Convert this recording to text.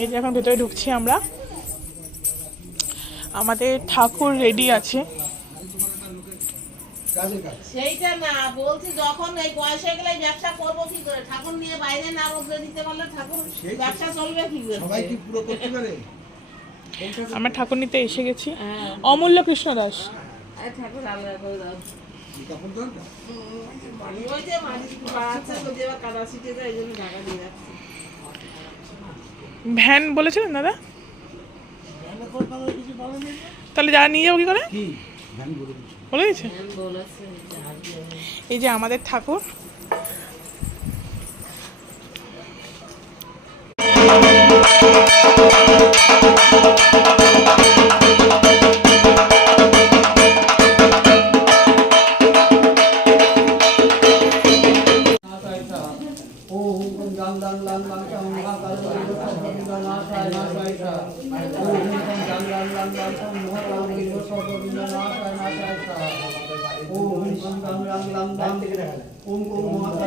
এই যে এখন ভেতরে ঢুকছি আমরা। আমাদের ঠাকুর রেডি আছে। সেইটা না বলছি, যখন এই বয়স হয়ে গেলে ব্যবসা করবো কি করে? ঠাকুর নিয়ে বাইরে না বসে দিতে পারলে ঠাকুর ব্যবসা চলবে কি করে? সবাই কি পুরো করতে পারে? আমরা ঠাকুর নিতে এসে গেছি। অমূল্য কৃষ্ণ দাস ঠাকুর আলাদা করে দাও। ওই যে বাচ্চা যদি আবার কাদা ছিটে যায়, এই জন্য ঢাকা দিয়ে রাখছি। ভ্যান বলেছিলেন দাদা? তাহলে যারা নিয়ে যাবো কি করে? বলে দিয়েছে। এই যে আমাদের ঠাকুর। ओम